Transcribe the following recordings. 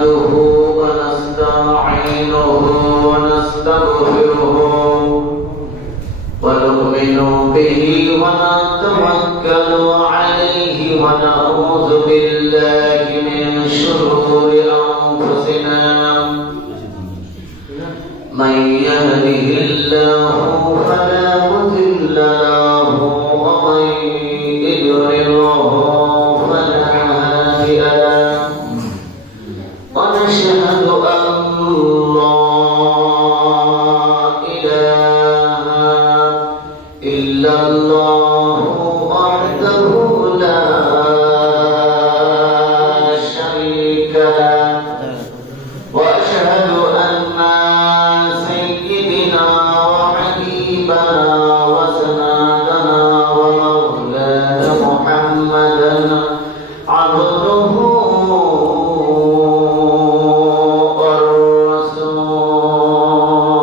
نحمده ونستعينه ونستغفره ونؤمن به ونتوكل عليه ونعوذ بالله من شرور أنفسنا من يهده الله فلا مضل له ومن يضلله فلا هادي له ونشهد أن لا إله إلا الله وحده لا شريك له وأشهد أن سيدنا وحبيبنا وسندنا ومولانا محمدا عبده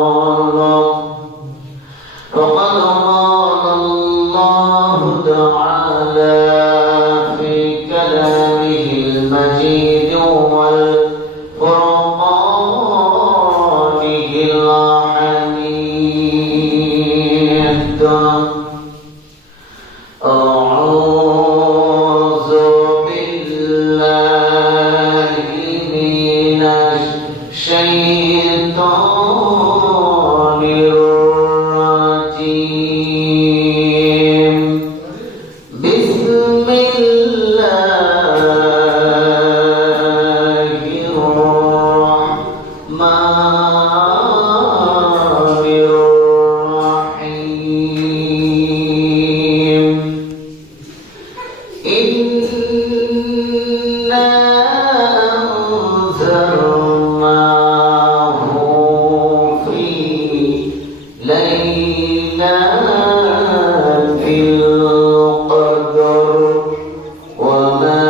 ورسوله فقد قال الله تعالى في كلامه المجيد والفرقانه الحميد أعوذ بالله من الشيطان الرجيم بسم الله الرحمن الرحيم إنا أنزلناه في ليلة القدر وما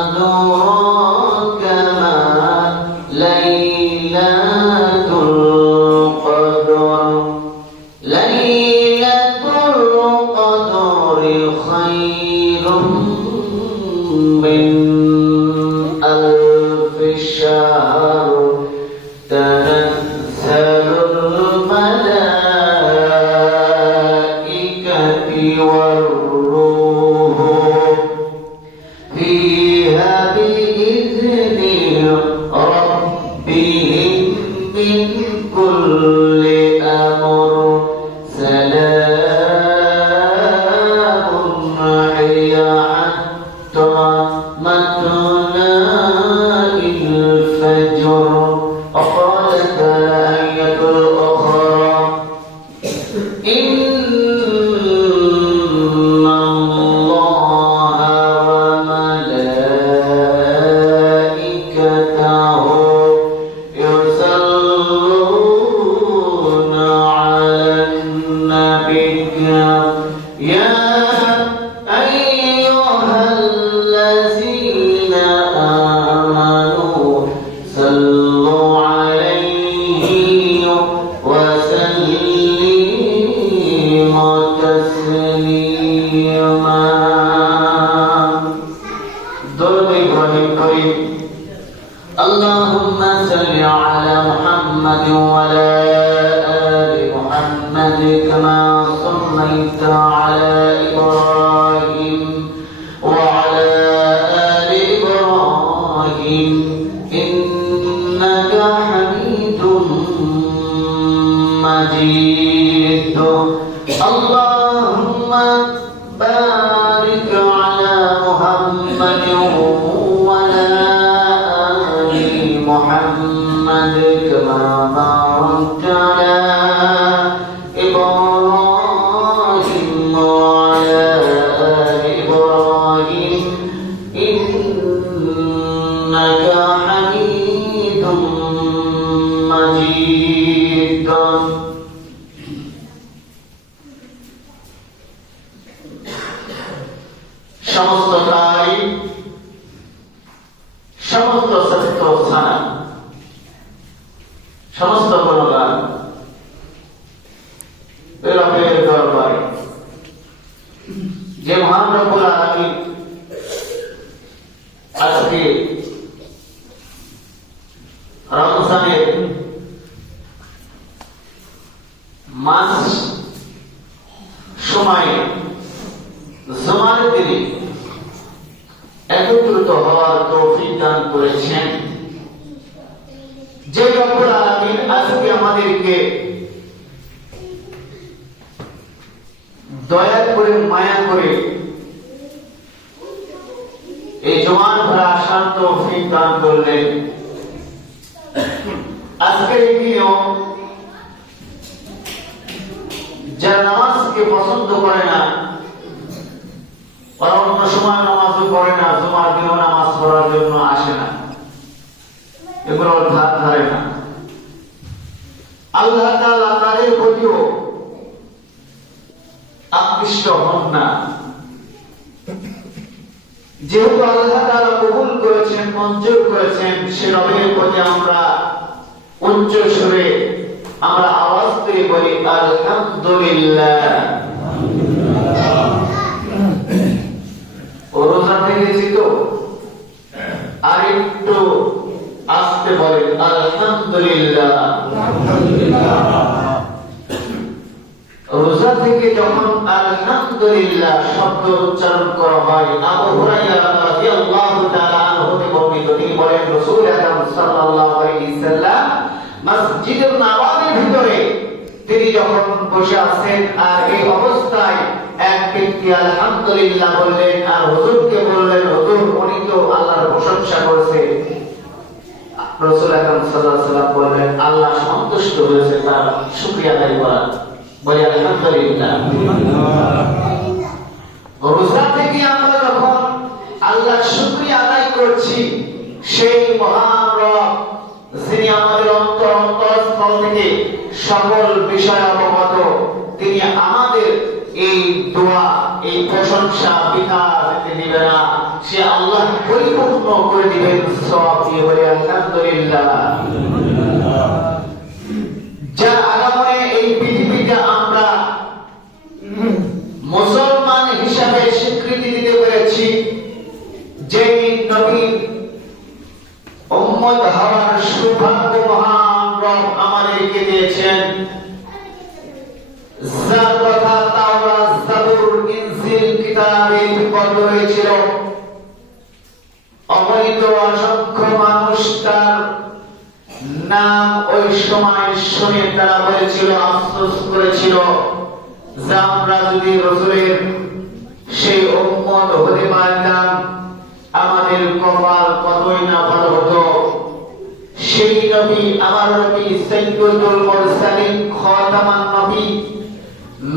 أدراك ما ليلة القدر ليلة القدر خير من ألف شهر تنزل الملائكة والروح فيها بإذن ربهم من كل أمر سلام هي حتى مطلع الفجر وقالت الآية الأخرى إن الله وملائكته يصلون على النبي يا أيها الذين آمنوا صلوا عليه وسلموا تسليما درود إبراهيم كريم اللهم صل على محمد وعلى آل محمد كما صليت على إبراهيم وعلى آل إبراهيم إنك حميد مجيد اللهم بارك على محمد وعلى آل محمد كما باركت على إبراهيم وعلى آل إبراهيم إنك حميد مجيد সমস্ত তারিফ সমস্ত সত্য সানা সমস্ত গুণগান রবের দরবারে যে মহান রব্বুল আলামিন আজকে তৌফিক দান করেছেন। যে রব্বুল আলামিন আজকে আমাদেরকে দয়া করে মায়া করে এই জমান ভরা আসার তৌফিক দান করলেন। আজকের এই দিনেও যারা নামাজকে পছন্দ করে না, অন্য সময় নামাজও পড়ে না, জুমার দিনও নামাজ পড়ার জন্য আসে না, এগুলো ধার ধারে না, আল্লাহ তাআলা তাদের প্রতিও আকৃষ্ট হন না। যেহেতু আল্লাহ তাআলা কবুল করেছেন, মঞ্জুর করেছেন, সে রবের প্রতি আমরা উচ্চ সুরে আমরা আওয়াজ করে বলি আলহামদুলিল্লাহ। রোজা থেকেছি তো আর একটু আস্তে বলেন আলহামদুলিল্লাহ। রোজা থেকে যখন আলহামদুলিল্লাহ শব্দ উচ্চারণ করা হয়, আবু হুরায়রা রাদিয়াল্লাহু তাআলা আনহু হতে বর্ণিত, তিনি বলেন রাসূল আকরাম সাল্লাল্লাহু আলাইহি সাল্লাম মসজিদুন নববীর ভিতরে তিনি যখন বসে আছেন আর এই অবস্থায় এক ব্যক্তি আলহামদুলিল্লাহ বললেন আর হুজুরকে বললেন, হুজুর উনি তো আল্লাহর প্রশংসা করেছে। রাসূল আকরাম সাল্লাল্লাহু আলাইহি সাল্লাম বললেন, আল্লাহ সন্তুষ্ট হয়েছে, তার শুকরিয়া আদায় করা, বলি আলহামদুলিল্লাহ। রোজা থেকে আমরা যখন আল্লাহর শুকরিয়া আদায় করছি, সেই মহান রব যিনি আমাদের অন্তরস্থল থেকে সকল বিষয় অবগত, তিনি আমাদের এই দোয়া, এই প্রশংসা বৃথা যেতে দিবে না, সে আল্লাহ পরিপূর্ণ করে দিবেন সওয়াব দিয়ে, বলি আলহামদুলিল্লাহ। যা আগামী এই পৃথিবীতে আমরা মুসলমান হিসাবে স্বীকৃতি দিতে পেরেছি, যে নবীর উম্মত হওয়ার সৌভাগ্য মহান রব আমাদেরকে দিয়েছেন, যার কথা তাওরাত, জাবুর, ইনজিল কিতাবে লিপিবদ্ধ হয়েছিল। অগণিত অসংখ্য মানুষ তার নাম ওই সময় শুনে তারা বলেছিল, আফসোস করেছিল যে আমরা যদি রাসূলের সেই উম্মত হতে পারতাম আমাদের কপাল কতই না ভালো হতো। সেই নবী, আমার নবী সাইয়্যিদুল মুরসালিন, খাতামান নবী,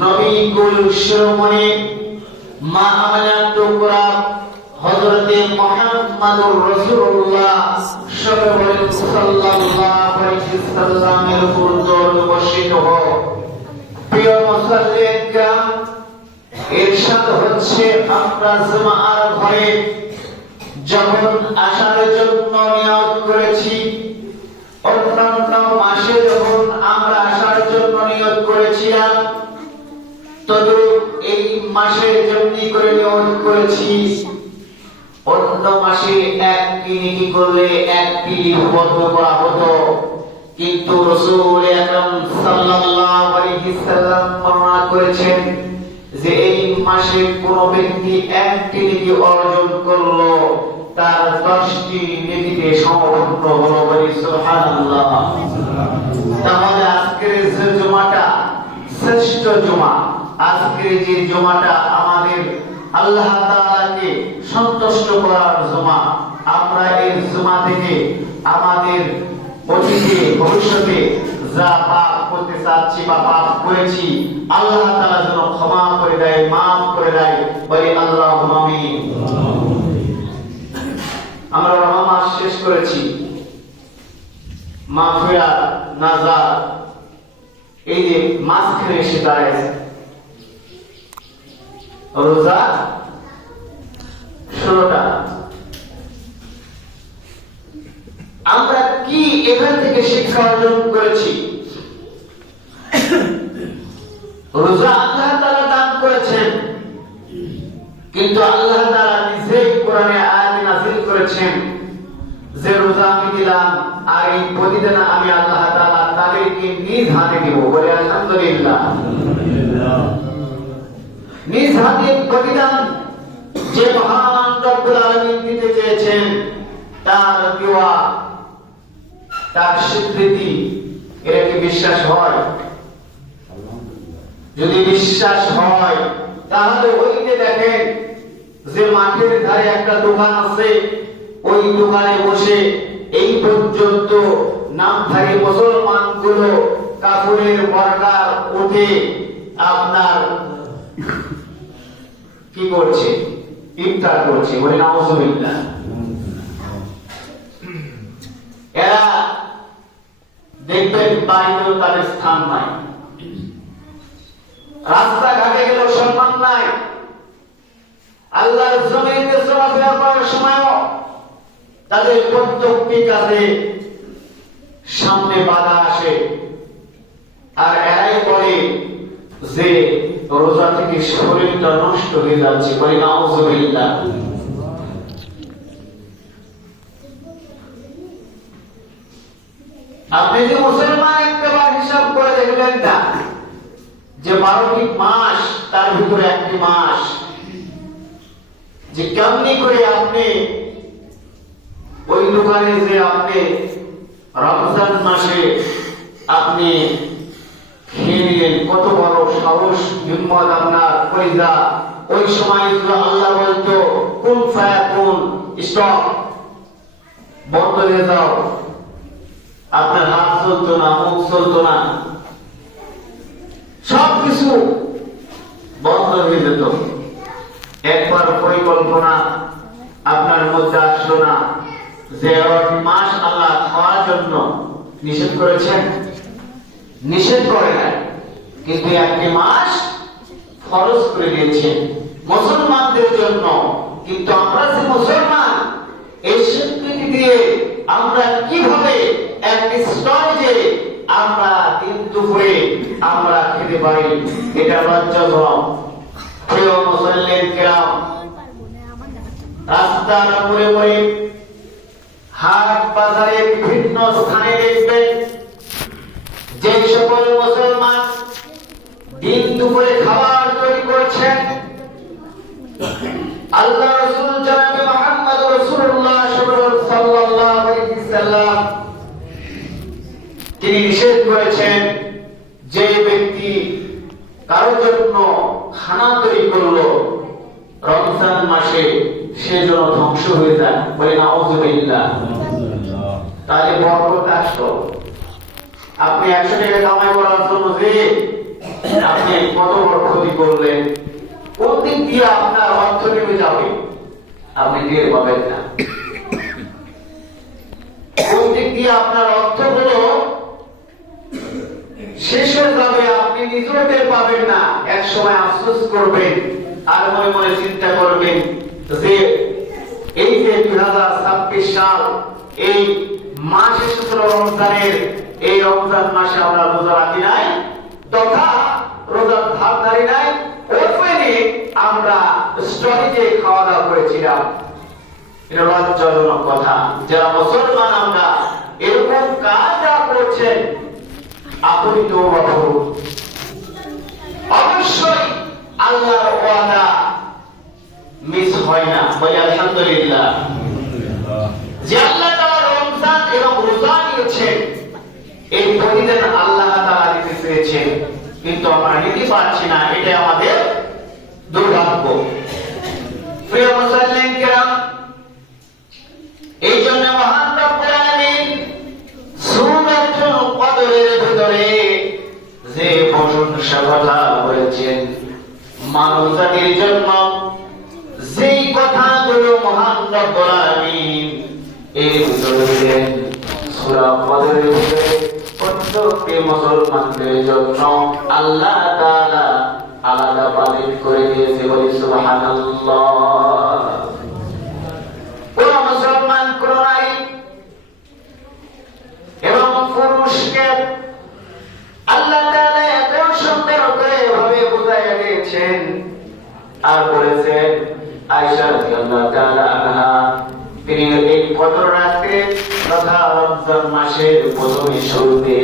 নবী কুল শিরোমণি, মা আমিনার টুকরা হযরতে মুহাম্মদুর রাসূলুল্লাহ সাল্লাল্লাহু আলাইহি সাল্লামের উপর দরুদ বর্ষিত হোক। প্রিয় মুসল্লিন কিরাম, ইরশাদ হচ্ছে আমরা জুমার ঘরে যখন আসার জন্য নিয়ত করেছি, অন্যান্য মাসে যখন আমরা আসার জন্য নিয়ত করেছিলাম, তদ্রূপ এই মাসে যেমনি করে নিয়ত করেছি, অন্য মাসে একটি নেকি করলে একটি লিপিবদ্ধ করা হতো। কিন্তু রাসূল আকরাম সাল্লাল্লাহু আলাইহি সাল্লাম বর্ণনা করেছেন যে এই মাসে কোন ব্যক্তি একটি নেকি অর্জন করলো, তার 10টি নেকিতে সমপূর্ণ হলো, বলি সুবহানাল্লাহ। তাহলে আজকের যে জুমাটা শ্রেষ্ঠ জুমা, আজকের যে জুমাটা আমাদের আল্লাহ তাআলাকে সন্তুষ্ট করার জুমা, আমরা এই জুমা থেকে আমাদের অতীতে ভবিষ্যতে যা পাপ করতে চাচ্ছি বা পাপ করেছি, আল্লাহ তাআলা যেন ক্ষমা করে দেয়, মাফ করে দেয়, বলি আল্লাহুম্মা আমিন। আমরা রমজান শেষ করেছি, মাগফিরাত, নাজাত, এই যে মাঝখানে এসে দাঁড়াইছে রোজা 16টা। আমরা কি এখান থেকে শিক্ষা অর্জন করেছি? রোজা আল্লাহ তাআলা দান করেছেন, কিন্তু আল্লাহ তাআলা নিজেই কোরআনে আয়াত নাযিল করেছেন যে রোজা আমি দিলাম আর এই প্রতিদান আমি আল্লাহ তাআলা তাদেরকে নিজ হাতে দেব, বলে আলহামদুলিল্লাহ। নিজ হাতে প্রতিদান যে মহান রব্বুল আলামিন দিতে চেয়েছেন, তার দেওয়া, তার স্বীকৃতি, এটা কি বিশ্বাস হয়? যদি বিশ্বাস হয় তাহলে ওইকে দেখেন যে মাঠের ধারে একটা দোকান আছে, ওই দোকানে বসে এই পর্যন্ত নামধারী মুসলমান গুলো কাপড়ের বর্গা উঠে আপনার কি করছে? ইফতার করছে। বলে নাউজুবিল্লাহ। এরা দেখবেন বাড়িতেও তাদের স্থান নাই, রাস্তাঘাটে গেলেও সম্মান নাই, আল্লাহর জমিনে চলাফেরা করার সময়ও তাদের প্রত্যেকটি কাজে সামনে বাধা আসে। আর এরাই বলে যে রোজা থেকে শরীরটা নষ্ট হয়ে যাচ্ছে। বলি নাউজুবিল্লাহ। আপনি যে মুসলমান একবার হিসাব করে দেখবেন না যে 12টি মাস, তার ভিতরে একটি মাস যে কেমনি করে আপনি ওই দোকানে যে আপনি রমজান মাসে আপনি খেয়ে নিলেন, কত বড় সাহস, হিম্মত আপনার কলিজা। ওই সময় আল্লাহ বলতো কুন ফায়াকুন, স্টপ, বন্ধ হয়ে যাও, আপনার হাত চলতো না, মুখ চলতো না, সবকিছু বন্ধ হয়ে যেত। একবার পরিকল্পনা আপনার মধ্যে আসলো না যে 11টি মাস আল্লাহ খাওয়ার জন্য নিষেধ করেছেন? নিষেধ করে নাই, কিন্তু একটি মাস ফরজ করে দিয়েছেন মুসলমানদের জন্য। কিন্তু আমরা যে মুসলমান, এই স্বীকৃতি দিয়ে আমরা কিভাবে একটি স্টলে আমরা দিন দুপুরে আমরা খেতে পারি, এটা লজ্জাজনক। প্রিয় মুসল্লিন কিরাম, রাস্তার মোড়ে মোড়ে, হাট বাজারে, বিভিন্ন স্থানে দেখবেন যে সকল মুসলমান দিন দুপুরে খাবার তৈরি করছেন, আল্লাহ রাসূল জনাবে মুহাম্মদ রাসূলুল্লাহ সাল্লাল্লাহু আলাইহি সাল্লাম তিনি নিষেধ করেছেন যে ব্যক্তি কারোর জন্য খানা তৈরি করলো রমজান মাসে, সে যেন ধ্বংস হয়ে যায়। বলে নাউজুবিল্লাহ। তাহলে বরকত আসলো। আপনি 100 টাকা কামাই করার জন্য যে আপনি কত বড় ক্ষতি করলেন, কোন দিক দিয়ে আপনার অর্থ নেমে যাবে আপনি টের পাবেন না। কোন দিক দিয়ে আপনার অর্থগুলো শেষ হয়ে যাবে আপনি নিজেও টের পাবেন না। এক সময় আফসোস করবেন আর মনে মনে চিন্তা করবেন যে এই যে 2026 সাল, এই মাস এসেছিল রমজানের, এই রমজান মাসে আমরা রোজা রাখি নাই, তথা রোজার ধার ধারি নাই, ওপেনে আমরা স্টরিতে খাওয়া দাওয়া করেছিলাম। এটা লজ্জাজনক কথা। যারা মুসলমান আমরা এরকম কাজ যা করছেন, আপনি তো অবশ্যই আল্লাহর ওয়াদা মিস হয় না। বলি আলহামদুলিল্লাহ। যে আল্লাহ তাআলা রমজান এবং রোজা নিয়েছেন, এই প্রতিদান আল্লাহ তাআলা দিতে চেয়েছেন, কিন্তু আমরা নিতে পারছি না, এটা আমাদের দুর্ভাগ্য। প্রিয় মুসলিম কিরাম, এই জন্য মহান রব্বুল আলামিন সূরাতুল কদরের ভিতরে যে প্রশংসা কথা বলেছেন মানব জাতির জন্য, যেই কথাগুলো মহান রব্বুল আলামিন এই ভিতরে সূরা কদরের ভিতরে প্রত্যেকটি মুসলমানদের জন্য আল্লাহ তাআলা আলাদা পালন করে দিয়েছে। বলি সুবহানাল্লাহ। কোন মুসলমান, কোন নারী এবং পুরুষকে আল্লাহ তাআলা এত সুন্দর করে ভাবে বুঝাইয়া দিয়েছেন আর বলেছেন, আয়েশা রাদিয়াল্লাহু তাআলা আনহা তিনি এই কদর রাতে তথা রমজান মাসের প্রথম শুরুতে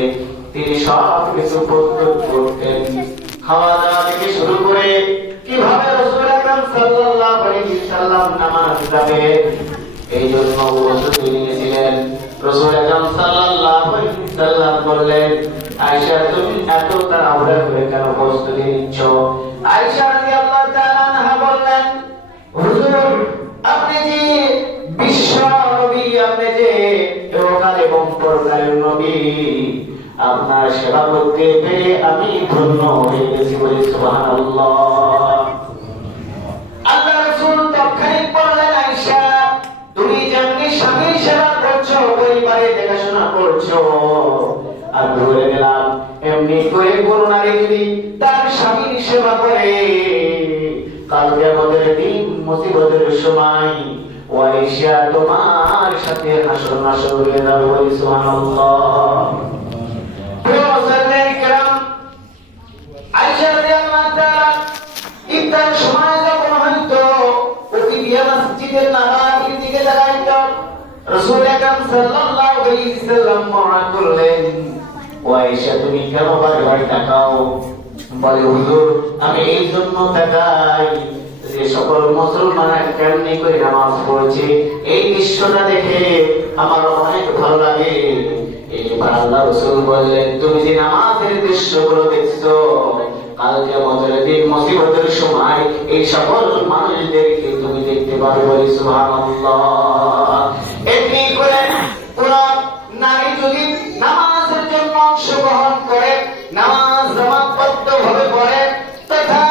তিনি সব কিছু প্রস্তুত করতেন, খাওয়া দাওয়া থেকে শুরু করে কিভাবে রাসূল আকরাম সাল্লাল্লাহু আলাইহি সাল্লাম নামাজ যাবে, এই জন্য তিনি রাসূল আকরাম সাল্লাল্লাহু আলাইহি ওয়াসাল্লাম বললেন, আয়েশা তুমি এত তাড়াহুড়া করে কেন প্রস্তুতি নিচ্ছ? আয়েশা রাদিয়াল্লাহু তাআলা আনহা বললেন, হুজুর আপনি যে বিশ্ব নবী, আপনি যে ইহকাল এবং পরকালের নবী, আপনার সেবা করতে পেরে আমি ধন্য হয়ে গেছি। বলি সুবহানাল্লাহ। আল্লাহ রাসূল তৎক্ষণিক বললেন, আয়েশা তুমি যেমনি স্বামীর সেবা করছো, পরিবারের দেখাশোনা করছো, আর বলে গেলাম এমনি করে কোন নারী যদি তার স্বামীর সেবা করে, কাল কিয়ামতের দিন মুসিবতের সময় ও আয়েশা তোমার সাথে হাসর নাসর হয়ে যাবে। বলি সুবহানাল্লাহ। প্রিয় মুসলমান کرام, আয়েশা রাদিয়াল্লাহু তাআলা ইফতার সময় যখন হইতো, ওই বিয়া মসজিদের নামাজের দিকে দাঁড়াইতো। রাসূল আকরাম সাল্লাল্লাহু আলাইহি ওয়াসাল্লাম মনে করলেন, ও আয়েশা তুমি কেন বারে বারে তাকাও? বলে, হুজুর আমি এই জন্য তাকাই যে সকল মুসলমানরা কেমনি করে নামাজ পড়ছে, এই দৃশ্যটা দেখে আমার অনেক ভালো লাগে। এইবার আল্লাহ রাসূল বললেন, তুমি যে নামাজের দৃশ্যগুলো দেখছো, কাল কিয়ামতের দিন মুসিবতের সময় এই সকল মানুষদেরকে তুমি দেখতে পাবে। বলি সুবহানাল্লাহ। এমনি করে কোন নারী যদি নামাজের জন্য অংশগ্রহণ করে, নামাজ জামাতবদ্ধভাবে পড়ে, তথা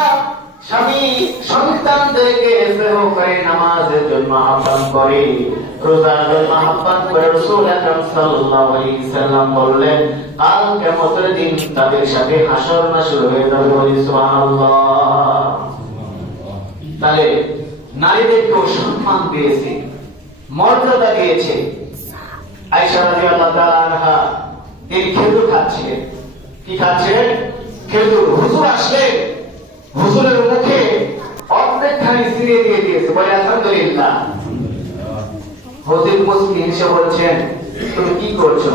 স্বামী সন্তানদেরকে স্নেহ করে নামাজের জন্য আহ্বান করে, রোজার জন্য আহ্বান করে, রাসূল আকরাম সাল্লাল্লাহু আলাইহি ওয়াসাল্লাম বললেন, কাল কিয়ামতের দিন তাদের সাথে হাসর নাসর হয়ে যাবে। বলি সুবহানাল্লাহ। তাহলে নারীদেরকেও সম্মান দিয়েছে, মর্যাদা দিয়েছে। আয়েশা রাদিয়াল্লাহু তাআলা আনহা তিনি খেজুর খাচ্ছিলেন। কি খাচ্ছিলেন? খেজুর। হুজুর আসলেন, হুজুরের মুখে অর্ধেকখানি ছিঁড়ে দিয়ে দিয়েছে। বলে আলহামদুলিল্লাহ। হুজুর মুস্কি হেসে বলছেন, তুমি কি করছো?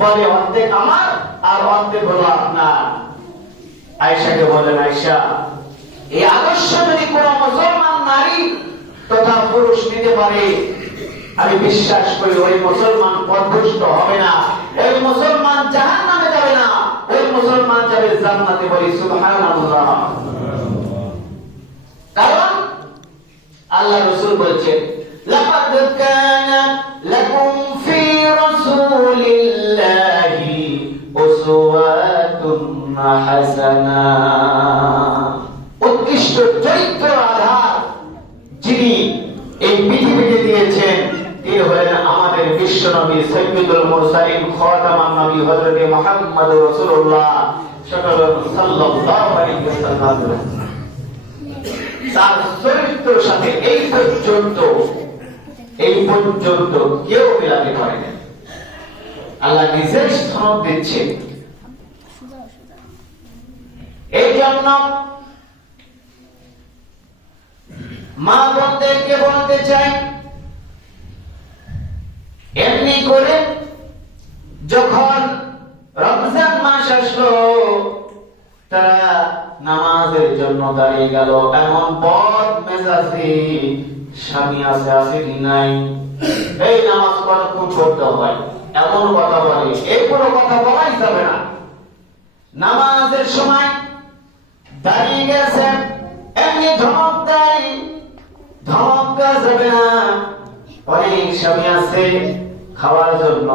বলে, অর্ধেক আমার আর অর্ধেক হলো আপনার। আয়েশাকে বলেন, আয়েশা এই আদর্শ যদি কোন মুসলমান নারী তথা পুরুষ নিতে পারে, আমি বিশ্বাস করি ওই মুসলমান পথভ্রষ্ট হবে না, ওই মুসলমান জাহান্নামে যাবে না, ওই মুসলমান যাবে জান্নাতে। বলি সুবহানাল্লাহ। কারণ আল্লাহ রাসূল বলেছেন, লাকাদ কানা লাকুম ফি রাসূলিল্লাহি উসওয়াতুন হাসানাহ। উৎকৃষ্ট চরিত্র আধার যিনি এই পৃথিবীতে দিয়েছেন, তিনি হলেন আমাদের বিশ্ব নবী সাইয়্যিদুল মুরসালিন খাতামান নবী হযরত মুহাম্মদুর রাসূলুল্লাহ সাল্লাল্লাহু আলাইহি ওয়াসাল্লাম। তার চরিত্রের সাথে এই পর্যন্ত কেউ মিলাতে পারে না। আল্লাহ নিজের স্থান দিচ্ছেন। এই জন্য মা বোনদেরকে বলতে চাই, এমনি করে যখন রমজান মাস আসলো, তারা নামাজের জন্য দাঁড়িয়ে গেল। এমন বদ মেজাজি স্বামী আছে, আছে কি নাই, এই নামাজ কতক্ষণ পড়তে হয়, এমন কথা বলে। এই কোনো কথা বলাই যাবে না। নামাজের সময় দাঁড়িয়ে গেছে, এমনি ধমক দেয়, ধমক দেওয়া যাবে না। অনেক স্বামী আছে খাওয়ার জন্য